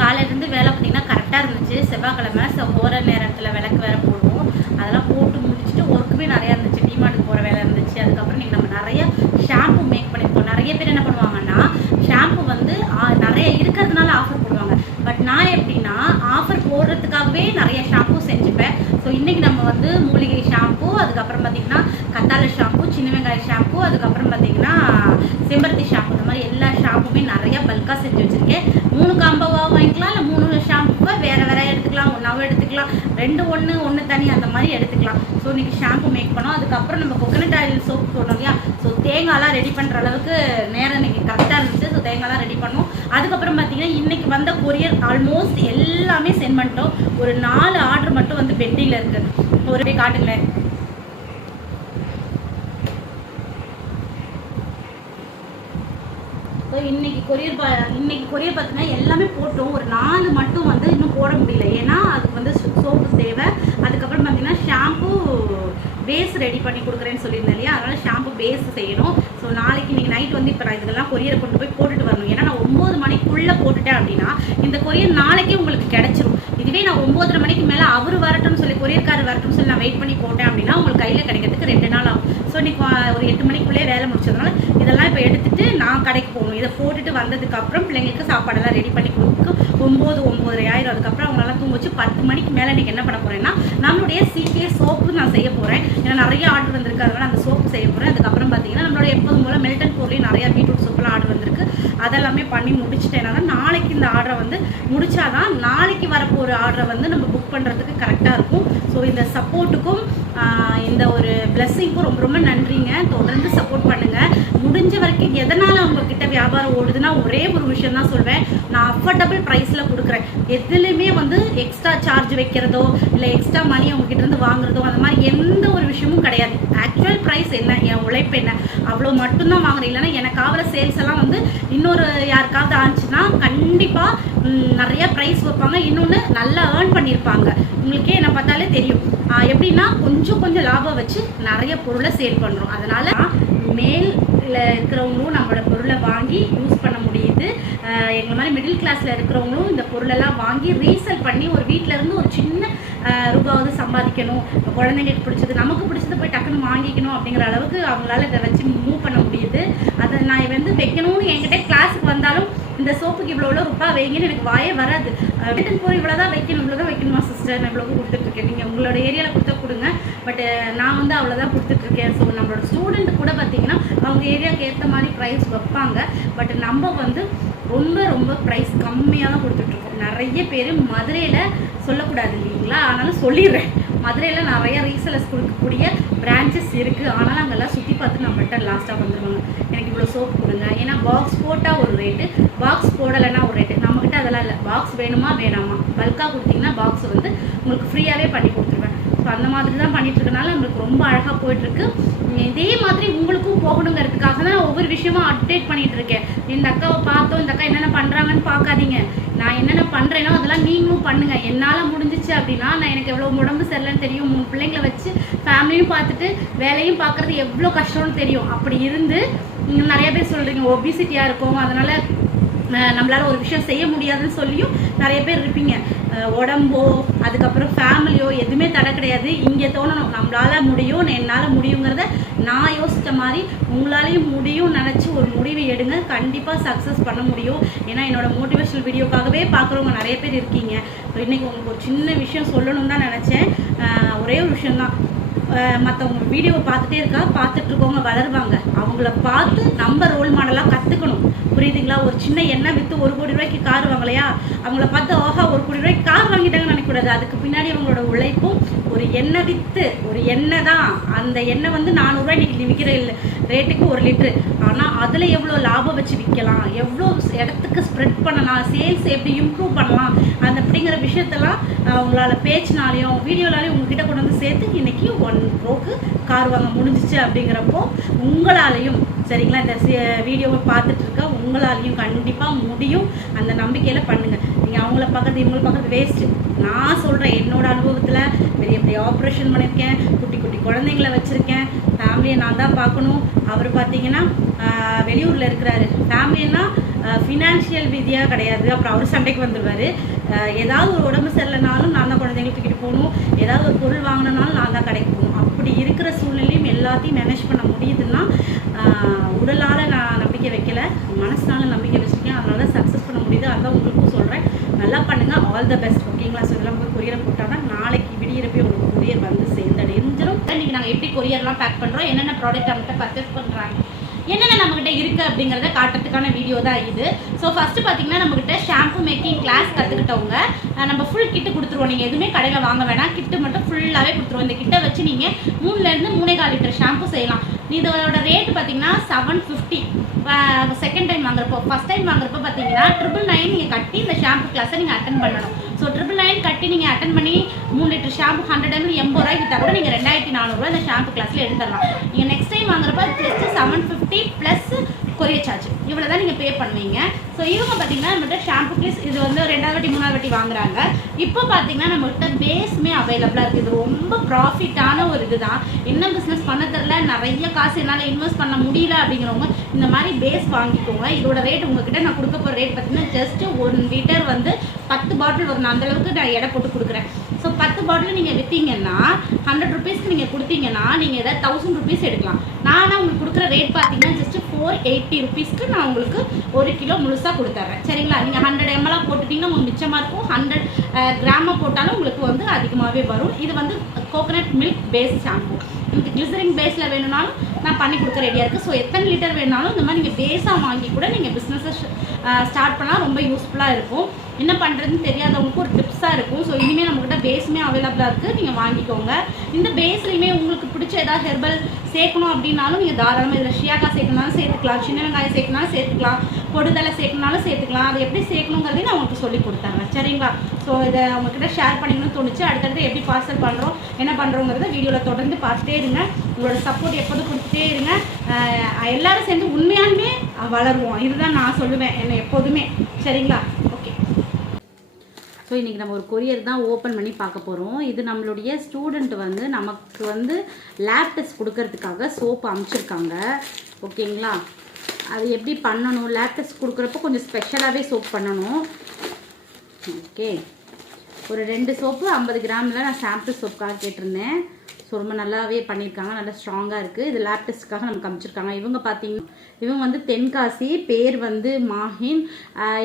காலையிலேருந்து வேலை பார்த்திங்கன்னா கரெக்டாக இருந்துச்சு. செவ்வாய்க்கிழமை போகிற நேரத்தில் விளக்கு வேறு போடுவோம். அதெல்லாம் போட்டு முடிச்சுட்டு ஒர்க்குமே நிறையா இருந்துச்சு. டிமார்ட்டுக்கு போகிற வேலை இருந்துச்சு. அதுக்கப்புறம் இன்றைக்கி நம்ம நிறைய ஷாம்பு மேக் பண்ணியிருக்கோம். நிறைய பேர் என்ன பண்ணுவாங்கன்னா ஷாம்பு வந்து நிறைய இருக்கிறதுனால ஆஃபர் போடுவாங்க. பட் நான் எப்படின்னா ஆஃபர் போடுறதுக்காகவே நிறைய ஷாம்பு செஞ்சுப்பேன். ஸோ இன்றைக்கி நம்ம வந்து மூலிகை ஷாம்பு, அதுக்கப்புறம் பார்த்திங்கன்னா கத்தாழை ஷாம்பு, சின்ன வெங்காய ஷாம்பு, அதுக்கப்புறம் பார்த்திங்கன்னா செம்பருத்தி ஷாம்பு, இந்த மாதிரி எல்லா ஷாம்புமே நிறையா பல்காக செஞ்சு வச்சுருக்கேன். 3 காம்போவாக வாங்கிக்கலாம், இல்லை 3 ஷாம்புவை வேறு எடுத்துக்கலாம், ஒன்றாவும் எடுத்துக்கலாம், 2 ஒன்று தனி அந்த மாதிரி எடுத்துக்கலாம். ஸோ இன்றைக்கி ஷாம்பு மேக் பண்ணோம். அதுக்கப்புறம் நம்ம கோகனட் ஆயில் சோப் போடணும் இல்லையா? ஸோ தேங்காய்லாம் ரெடி பண்ணுற அளவுக்கு நேரம் இன்றைக்கி கரெக்டாக இருந்துச்சு. ஸோ தேங்காய்லாம் ரெடி பண்ணோம். அதுக்கப்புறம் பார்த்திங்கன்னா இன்றைக்கி வந்த கொரியர் ஆல்மோஸ்ட் எல்லாமே சென்ட் பண்ணிட்டோம். ஒரு 4 ஆர்டர் மட்டும் வந்து பெண்டிங்கில் இருக்குது. ஒரு காட்டுங்களேன். ஸோ இன்றைக்கி கொரியர் பார்த்தீங்கன்னா எல்லாமே போட்டோம். ஒரு 4 மட்டும் வந்து இன்னும் போட முடியல. ஏன்னா அதுக்கு வந்து சோப்பு தேவை. அதுக்கப்புறம் பார்த்திங்கன்னா ஷாம்பு பேஸ் ரெடி பண்ணி கொடுக்குறேன்னு சொல்லியிருந்தேன் இல்லையா? அதனால் ஷாம்பு பேஸ் செய்யணும். ஸோ நாளைக்கு இன்றைக்கி நைட் வந்து இப்போ நான் இதெல்லாம் கொரியரை கொண்டு போய் போட்டுட்டு வரணும். ஏன்னா நான் 9 மணிக்குள்ளே போட்டுட்டேன் அப்படின்னா இந்த கொரியர் நாளைக்கே உங்களுக்கு கிடச்சிரும். இதுவே நான் 9:30 மணிக்கு மேலே அவர் வரட்டும்னு சொல்லி கொரியர்காரர் வரட்டும்னு சொல்லி நான் வெயிட் பண்ணி போட்டேன் அப்படின்னா உங்களுக்கு கையில் கிடைக்கிறதுக்கு 2 நாள் ஆகும். ஸோ இன்றைக்கி ஒரு 8 மணிக்குள்ளேயே வேலை முடிச்சதுனால இதெல்லாம் இப்போ எடுத்துகிட்டு நான் கடைக்கு போகணும். இதை போட்டுட்டு வந்ததுக்கப்புறம் பிள்ளைங்களுக்கு சாப்பாடெல்லாம் ரெடி பண்ணி கொடுத்து 9-9:30 ஆயிரம். அதுக்கப்புறம் அவங்களெல்லாம் தூங்க வச்சு 10 மணிக்கு மேலே இன்றைக்கி என்ன பண்ண போகிறேன்னா நம்மளுடைய CK சோப்பு நான் செய்ய போகிறேன். ஏன்னா நிறைய ஆர்டர் வந்திருக்கு, அதனால் அந்த சோப்பு செய்ய போகிறேன். அதுக்கப்புறம் பார்த்தீங்கன்னா நம்மளோட எப்போதும் போல் மெல்டன் பொருளையும் நிறையா பீட்ரூட் சோப்பெல்லாம் ஆர்டர் வந்திருக்கு. அதெல்லாமே பண்ணி முடிச்சுட்டேன்னா தான் நாளைக்கு இந்த ஆர்டரை வந்து முடிச்சாதான் நாளைக்கு வரப்போகிற ஆர்டரை வந்து நம்ம புக் பண்ணுறதுக்கு கரெக்டாக இருக்கும். ஸோ இந்த சப்போர்ட்டுக்கும் இந்த ஒரு பிளெஸ்ஸிங்க்கும் ரொம்ப ரொம்ப நன்றிங்க. தொடர்ந்து சப்போர்ட் பண்ணுங்கள். முடிஞ்ச வரைக்கும் எதனால் அவங்கக்கிட்ட வியாபாரம் ஓடுதுன்னா ஒரே ஒரு விஷயம் தான் சொல்வேன். நான் அஃபோர்டபுள் ப்ரைஸில் கொடுக்குறேன். எதுலேயுமே வந்து எக்ஸ்ட்ரா சார்ஜ் வைக்கிறதோ இல்லை எக்ஸ்ட்ரா மணி அவங்ககிட்ட இருந்து வாங்குறதோ அந்த மாதிரி எந்த ஒரு விஷயமும் கிடையாது. ஆக்சுவல் ப்ரைஸ் என்ன, என் உழைப்பு என்ன, அவ்வளோ மட்டும்தான் வாங்குறேன். இல்லைன்னா எனக்கு ஆகிற சேல்ஸ் எல்லாம் வந்து இன்னொரு யாருக்காவது ஆச்சுன்னா கண்டிப்பாக நிறைய ப்ரைஸ் வைப்பாங்க. இன்னொன்று நல்லா ஏர்ன் பண்ணியிருப்பாங்க. உங்களுக்கே என்ன பார்த்தாலே தெரியும். எப்படின்னா கொஞ்சம் லாபம் வச்சு நிறைய பொருளை சேல் பண்ணுறோம். அதனால் மேல் இருக்கிறவங்களும் நம்மளோட பொருளை வாங்கி யூஸ் பண்ண முடியுது. எங்களை மாதிரி மிடில் கிளாஸில் இருக்கிறவங்களும் இந்த பொருளெல்லாம் வாங்கி ரீசேல் பண்ணி ஒரு வீட்டிலேருந்து ஒரு சின்ன ரூபாவது சம்பாதிக்கணும். குழந்தைங்களுக்கு பிடிச்சது நமக்கு பிடிச்சது போய் டக்குன்னு வாங்கிக்கணும் அப்படிங்கிற அளவுக்கு அவங்களால இதை வச்சு மூவ் பண்ண முடியுது. அதை நான் வந்து வைக்கணும்னு என்கிட்ட கிளாஸுக்கு வந்தாலும் இந்த சோப்புக்கு இவ்வளோ ரூபா வைங்கன்னு எனக்கு வாயே வராது. வீட்டுக்கு போய் இவ்வளோதான் வைக்கணும், இவ்வளோதான் வைக்கணுமா சிஸ்டர், நான் இவ்வளோ கொடுத்துட்ருக்கேன், நீங்கள் உங்களோட ஏரியாவில் கொடுத்தா கொடுங்க, பட் நான் வந்து அவ்வளோதான் கொடுத்துட்ருக்கேன். ஸோ நம்மளோட ஸ்டூடெண்ட் கூட பார்த்திங்கன்னா அவங்க ஏரியாவுக்கு ஏற்ற மாதிரி ப்ரைஸ் வைப்பாங்க. பட் நம்ம வந்து ரொம்ப ப்ரைஸ் கம்மியாக தான் கொடுத்துட்ருக்கோம். நிறைய பேர் மதுரையில் சொல்லக்கூடாது இல்லைங்களா, ஆனாலும் சொல்லிடுறேன். மதுரையில் நிறைய ரீசேலர்ஸ் கொடுக்கக்கூடிய பிரான்ச்சஸ் இருக்குது. ஆனாலும் அங்கெல்லாம் சுற்றி பார்த்து நம்மள்கிட்ட லாஸ்ட்டாக வந்துடுவாங்க. எனக்கு இவ்வளோ சோப் கொடுங்க. ஏன்னா பாக்ஸ் போட்டால் ஒரு ரேட்டு, பாக்ஸ் போடலைன்னா ஒரு ரேட்டு. நம்மக்கிட்ட அதெல்லாம் இல்லை. பாக்ஸ் வேணுமா வேணாமா, பல்காக கொடுத்தீங்கன்னா பாக்ஸ் வந்து உங்களுக்கு ஃப்ரீயாகவே பண்ணி கொடுத்துருவேன். ஸோ அந்த மாதிரி தான் பண்ணிகிட்ருக்கனால நம்மளுக்கு ரொம்ப அழகாக போயிட்டுருக்கு. இதே மாதிரி உங்களுக்கும் போகணுங்கிறதுக்காக தான் ஒவ்வொரு விஷயமும் அப்டேட் பண்ணிகிட்டு இருக்கேன். இந்த அக்காவை பார்த்தோம், இந்த அக்கா என்னென்ன பண்ணுறாங்கன்னு பார்க்காதீங்க. நான் என்னென்ன பண்ணுறேனோ அதெல்லாம் நீங்களும் பண்ணுங்கள். என்னால் முடிஞ்சிச்சு அப்படின்னா நான் எனக்கு எவ்வளோ உடம்பு சரியில்லைன்னு தெரியும். 3 பிள்ளைங்களை வச்சு ஃபேமிலியும் பார்த்துட்டு வேலையும் பார்க்குறது எவ்வளோ கஷ்டம்னு தெரியும். அப்படி இருந்து நிறைய பேர் சொல்கிறீங்க ஒபிசிட்டியாக இருக்கும், அதனால் நம்மளால் ஒரு விஷயம் செய்ய முடியாதுன்னு சொல்லியும் நிறைய பேர் இருப்பீங்க. உடம்போ அதுக்கப்புறம் ஃபேமிலியோ எதுவுமே தடை கிடையாது. இங்கே தோணணும் நம்மளால் முடியும், என்னால் முடியுங்கிறத நான் யோசித்த மாதிரி உங்களாலையும் முடியும் நினச்சி ஒரு முடிவை எடுங்க. கண்டிப்பாக சக்ஸஸ் பண்ண முடியும். ஏன்னா என்னோடய மோட்டிவேஷனல் வீடியோக்காகவே பார்க்குறவங்க நிறைய பேர் இருக்கீங்க. ஸோ இன்றைக்கி உங்களுக்கு ஒரு சின்ன விஷயம் சொல்லணும்னு தான் நினச்சேன். ஒரே ஒரு விஷயந்தான். மற்றவங்க வீடியோவை பார்த்துட்ருக்கவங்க வளருவாங்க. அவங்கள பார்த்து நம்ம ரோல் மாடலாக கற்றுக்கணும். புரியுதுங்களா? ஒரு சின்ன எண்ணெய் விற்று 1 கோடி ரூபாய்க்கு கார் வாங்கலையா, அவங்கள பார்த்து ஆஹா 1 கோடி ரூபாய்க்கு கார் வாங்கிட்டாங்கன்னு நினைக்கக்கூடாது. அதுக்கு பின்னாடி அவங்களோட உழைப்பும் ஒரு எண்ணெய் விற்று ஒரு எண்ணெய் தான். அந்த எண்ணெய் வந்து 400 ரூபாய் இன்றைக்கி விற்கிற ரேட்டுக்கு 1 லிட்ரு. ஆனால் அதில் எவ்வளோ லாபம் வச்சு விற்கலாம், எவ்வளோ இடத்துக்கு ஸ்ப்ரெட் பண்ணலாம், சேல்ஸ் எப்படி இம்ப்ரூவ் பண்ணலாம், அந்த அப்படிங்கிற விஷயத்தெல்லாம் அவங்களால பேச்சினாலையும் வீடியோனாலையும் உங்ககிட்ட கொண்டு வந்து சேர்த்து இன்றைக்கி 1 ரோக்கு கார் வாங்க முடிஞ்சிச்சு. அப்படிங்கிறப்போ உங்களாலையும் சரிங்களா, இந்த வீடியோவை பார்த்துட்ருக்க உங்களாலையும் கண்டிப்பாக முடியும். அந்த நம்பிக்கையில் பண்ணுங்கள். நீங்கள் அவங்கள பார்க்குறது இவங்கள பார்க்குறது வேஸ்ட்டு. நான் சொல்கிறேன், என்னோடய அனுபவத்தில் பெரிய ஆப்ரேஷன் பண்ணியிருக்கேன், குட்டி குழந்தைங்கள வச்சுருக்கேன், ஃபேமிலியை நான் தான் பார்க்கணும். அவர் பார்த்தீங்கன்னா வெளியூரில் இருக்கிறாரு. ஃபேமிலின்னா ஃபினான்ஷியல் ரீதியாக கிடையாது. அப்புறம் அவர் சண்டைக்கு வந்துடுவார். ஏதாவது ஒரு உடம்பு சரியில்லைனாலும் நான் தான் குழந்தைங்களை தூக்கிட்டு போகணும், ஏதாவது ஒரு பொருள் வாங்கினாலும் நான் தான் கடைக்கு போகணும். அப்படி இருக்கிற சூழ்நிலையும் எல்லாத்தையும் மேனேஜ் பண்ண முடியுதுன்னா உடலால் நான் நம்பிக்கை வைக்கல, மனசுனால நம்பிக்கை வச்சுருக்கேன். அதனால தான் சக்ஸஸ் பண்ண முடியுது. அதான் உங்களுக்கும் சொல்கிறேன், நல்லா பண்ணுங்கள். All the best. ஓகேங்களா? ஸோ இதெல்லாம் போய் கொரியரை போட்டோம்னா நாளைக்கு விடியிறப்பே உங்களுக்கு கொரியர் வந்து சேர்ந்தடைஞ்சிடும். இன்றைக்கி நாங்கள் எப்படி கொரியர்லாம் பேக் பண்ணுறோம், என்னென்ன ப்ராடக்ட் அவங்ககிட்ட பர்ச்சேஸ் பண்ணுறாங்க, என்னென்ன நம்மகிட்ட இருக்குது அப்படிங்கிறத காட்டுறதுக்கான வீடியோ தான் இது. ஸோ ஃபஸ்ட்டு பார்த்தீங்கன்னா நம்மகிட்ட ஷாம்பு மேக்கிங் கிளாஸ் கற்றுக்கிட்டவங்க நம்ம ஃபுல் கிட்டு கொடுத்துருவோம். நீங்கள் எதுவுமே கடையில் வாங்க வேணாம், கிட்டு மட்டும் ஃபுல்லாகவே கொடுத்துருவோம். இந்த கிட்டை வச்சு நீங்கள் 3லேருந்து 3.25 லிட்டர் ஷாம்பு செய்யலாம். இதோட ரேட்டு பார்த்தீங்கன்னா 750. செகண்ட் டைம் வாங்குறப்போ, ஃபஸ்ட் டைம் வாங்குறப்போ பார்த்தீங்கன்னா 999 நீங்கள் கட்டி இந்த ஷாம்பு கிளாஸை நீங்கள் அட்டன் பண்ணணும். ஸோ 999 கட்டி நீங்கள் அட்டன் பண்ணி 3 லிட்டர் ஷாம்பு 100 ml 80 ரூபாய்க்கு விற்றா கூட நீங்கள் 2400 இந்த ஷாம்பு கிளாஸில் எடுத்துடலாம். நீங்கள் நெக்ஸ்ட் டைம் வாங்குறப்ப ஜஸ்ட் 750 ப்ளஸ் கொரியர் சார்ஜ் இவ்வளோ தான் நீங்கள் பே பண்ணுவீங்க. ஸோ இவங்க பார்த்தீங்கன்னா நம்மகிட்ட ஷாம்பு ப்ளீஸ் இது வந்து 2வது வாட்டி 3வது வாட்டி வாங்குறாங்க. இப்போ பார்த்தீங்கன்னா நம்மகிட்ட பேஸுமே அவைலபிளாக இருக்குது. இது ரொம்ப ப்ராஃபிட்டான ஒரு இது தான். என்ன பிஸ்னஸ் பண்ண தெரில, நிறைய காசு என்னால் இன்வெஸ்ட் பண்ண முடியல அப்படிங்கிறவங்க இந்த மாதிரி பேஸ் வாங்கிக்கோங்க. இதோட ரேட் உங்ககிட்ட நான் கொடுக்க போகிற ரேட் பார்த்தீங்கன்னா ஜஸ்ட் 1 லிட்டர் வந்து 10 பாட்டில் வரும். அந்தளவுக்கு நான் எடை போட்டு கொடுக்குறேன். ஸோ 10 பாட்டில் நீங்கள் விற்றீங்கன்னா 100 ருபீஸ்க்கு நீங்கள் கொடுத்தீங்கன்னா நீங்கள் எதாவது 1000 ருபீஸ் எடுக்கலாம். நானாக உங்களுக்கு கொடுக்குற ரேட் பார்த்தீங்கன்னா ஜஸ்ட் 480 ருபீஸ்க்கு நான் உங்களுக்கு 1 கிலோ முழுசாக கொடுத்துட்றேன். சரிங்களா? நீங்கள் 100 ml போட்டுட்டிங்கன்னா உங்களுக்கு மிச்சமாக இருக்கும். 100 கிராம் போட்டாலும் உங்களுக்கு வந்து அதிகமாகவே வரும். இது வந்து கோகனட் மில்க் பேஸ் ஷாம்பு. உங்களுக்கு கிளிசரிங் பேஸில் வேணும்னாலும் நான் பண்ணி கொடுக்க ரெடியாக இருக்குது. ஸோ எத்தனை லிட்டர் வேணாலும் இந்த மாதிரி நீங்கள் பேஸாக வாங்கி கூட நீங்கள் பிஸ்னஸை ஸ்டார்ட் பண்ணால் ரொம்ப யூஸ்ஃபுல்லாக இருக்கும். என்ன பண்ணுறதுன்னு தெரியாதவங்களுக்கு ஒரு டிப்ஸாக இருக்கும். ஸோ இனிமேல் நம்மக்கிட்ட பேஸுமே அவைலபிளாக இருக்குது, நீங்கள் வாங்கிக்கோங்க. இந்த பேஸ்லையுமே உங்களுக்கு பிடிச்ச ஏதாவது ஹெர்பல் சேர்க்கணும் அப்படின்னாலும் நீங்கள் தாராளமாக இதில் ஷியாக்கா சேர்க்கணுனாலும் சேர்த்துக்கலாம், சின்ன வெங்காயம் சேர்க்கணுனாலும் சேர்த்துக்கலாம், பொடுதலை சேர்க்கணுனாலும் சேர்த்துக்கலாம். அதை எப்படி சேர்க்கணுங்கிறதையும் நான் உங்களுக்கு சொல்லி கொடுத்தாங்க. சரிங்களா? ஸோ இதை அவங்கக்கிட்ட ஷேர் பண்ணிக்கணும்னு தோணுச்சு. அடுத்தடுத்து எப்படி பார்சல் பண்ணுறோம், என்ன பண்ணுறோங்கிறத வீடியோவில் தொடர்ந்து பார்த்துட்டே இருங்க. உங்களோட சப்போர்ட் எப்போதும் கொடுத்துட்டே இருங்க. எல்லோரும் சேர்ந்து உண்மையாலுமே வளருவோம். இதுதான் நான் சொல்லுவேன் என்ன எப்போதுமே. சரிங்களா? ஓகே. ஸோ இன்றைக்கி நம்ம ஒரு கொரியர் தான் ஓப்பன் பண்ணி பார்க்க போகிறோம். இது நம்மளுடைய ஸ்டூடெண்ட் வந்து நமக்கு வந்து லேப் டெஸ்ட் கொடுக்கறதுக்காக சோப்பு அனுப்பிச்சிருக்காங்க. ஓகேங்களா? அது எப்படி பண்ணணும், லேப் டெஸ்ட் கொடுக்குறப்போ கொஞ்சம் ஸ்பெஷலாகவே சோப் பண்ணணும். ஓகே. ஒரு 2 சோப்பு 50 கிராமில் நான் சாம்பிள் சோப்புக்காக கேட்டிருந்தேன். ஸோ ரொம்ப நல்லாவே பண்ணியிருக்காங்க, நல்லா ஸ்ட்ராங்காக இருக்குது. இது லேப் டெஸ்ட்டுக்காக நமக்கு அமைச்சிருக்காங்க. இவங்க பார்த்தீங்கன்னா இவங்க வந்து தென்காசி, பேர் வந்து மாஹின்.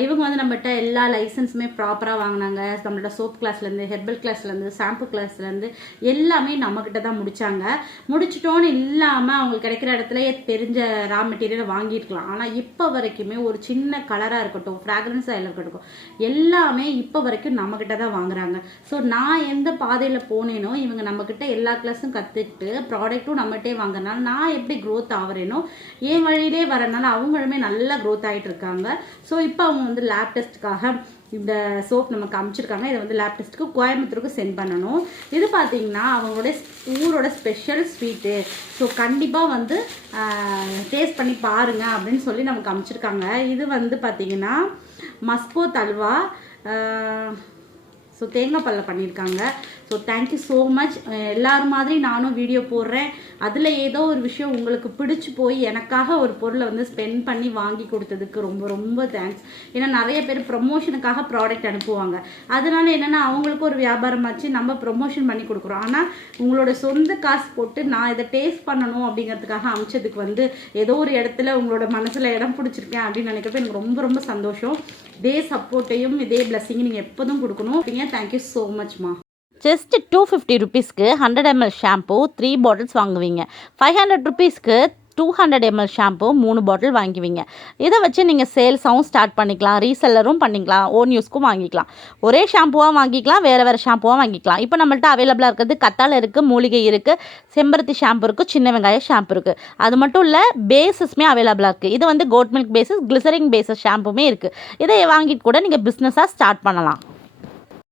இவங்க வந்து நம்மகிட்ட எல்லா லைசன்ஸுமே ப்ராப்பராக வாங்கினாங்க. நம்மள்ட்ட சோப் கிளாஸ்லேருந்து, ஹெர்பல் கிளாஸ்லேருந்து, ஷாம்பு கிளாஸ்லேருந்து எல்லாமே நம்மக்கிட்ட தான் முடித்தாங்க. முடிச்சிட்டோன்னு இல்லாமல் அவங்களுக்கு கிடைக்கிற இடத்துல தெரிஞ்ச ரா மெட்டீரியலை வாங்கியிருக்கலாம். ஆனால் இப்போ வரைக்குமே ஒரு சின்ன கலராக இருக்கட்டும், ஃப்ராக்ரன்ஸாக இருக்கட்டும், எல்லாமே இப்போ வரைக்கும் நம்மக்கிட்ட தான் வாங்குறாங்க. ஸோ நான் எந்த பாதையில் போனேனோ இவங்க நம்மக்கிட்ட எல்லா கிளாஸும் கற்றுக்கிட்டு ப்ராடக்ட்டும் நம்மகிட்டே வாங்குறதுனால நான் எப்படி க்ரோத் ஆகிறேனோ என் வழியிலே வரனால அவங்களுமே நல்லா க்ரோத் ஆகிட்டு இருக்காங்க. ஸோ இப்போ அவங்க வந்து லேப் டெஸ்ட்டுக்காக இந்த சோப் நமக்கு அமைச்சிருக்காங்க. இதை வந்து லேப் டெஸ்ட்டுக்கு கோயம்புத்தூருக்கு சென்ட் பண்ணணும். இது பார்த்தீங்கன்னா அவங்களோட ஊரோட ஸ்பெஷல் ஸ்வீட்டு. ஸோ கண்டிப்பாக வந்து டேஸ்ட் பண்ணி பாருங்கள் அப்படின்னு சொல்லி நமக்கு அமைச்சிருக்காங்க. இது வந்து பார்த்திங்கன்னா மஸ்போ தல்வா, ஸோ தேங்காய் பாலில் பண்ணியிருக்காங்க. So thank you so much. எல்லோரும் மாதிரி நானும் வீடியோ போடுறேன். அதில் ஏதோ ஒரு விஷயம் உங்களுக்கு பிடிச்சி போய் எனக்காக ஒரு பொருளை வந்து ஸ்பெண்ட் பண்ணி வாங்கி கொடுத்ததுக்கு ரொம்ப ரொம்ப தேங்க்ஸ். ஏன்னா நிறைய பேர் ப்ரொமோஷனுக்காக ப்ராடக்ட் அனுப்புவாங்க. அதனால என்னென்னா அவங்களுக்கு ஒரு வியாபாரமாச்சு, நம்ம ப்ரொமோஷன் பண்ணி கொடுக்குறோம். ஆனால் உங்களோட சொந்த காசு போட்டு நான் இதை டேஸ்ட் பண்ணணும் அப்படிங்கிறதுக்காக அமைச்சதுக்கு வந்து ஏதோ ஒரு இடத்துல உங்களோட மனசில் இடம் பிடிச்சிருக்கேன் அப்படின்னு நினைக்கிறப்ப எனக்கு ரொம்ப ரொம்ப சந்தோஷம். இதே சப்போர்ட்டையும் இதே பிளஸ்ஸிங்கும் நீங்கள் எப்போதும் கொடுக்கணும். Thank you so மச்மா. ஜஸ்ட் 250 ருபீஸ்க்கு 100 ml ஷாம்பு 3 பாட்டில்ஸ் வாங்குவீங்க. 500 ருபீஸ்க்கு 200 ml ஷாம்பு 3 பாட்டில் வாங்குவீங்க. இதை வச்சு நீங்கள் சேல்ஸாகவும் ஸ்டார்ட் பண்ணிக்கலாம், ரீசெல்லரும் பண்ணிக்கலாம், ஓன் யூஸ்க்கும் வாங்கிக்கலாம். ஒரே ஷாம்புவாக வாங்கிக்கலாம், வேறு வேறு ஷாம்புவாக வாங்கிக்கலாம். இப்போ நம்மள்ட்ட அவைலபிளாக இருக்கிறது கத்தாழை இருக்குது, மூலிகை இருக்குது, செம்பருத்தி ஷாம்பு இருக்குது, சின்ன வெங்காயம் ஷாம்பு இருக்குது. அது மட்டும் இல்லை, பேஸஸ்மே அவைலபிளாக இருக்குது. இது வந்து goat milk bases, glycerine bases ஷாம்புமே இருக்குது. இதை வாங்கிட்டு கூட நீங்கள் பிஸ்னஸாக ஸ்டார்ட் பண்ணலாம்.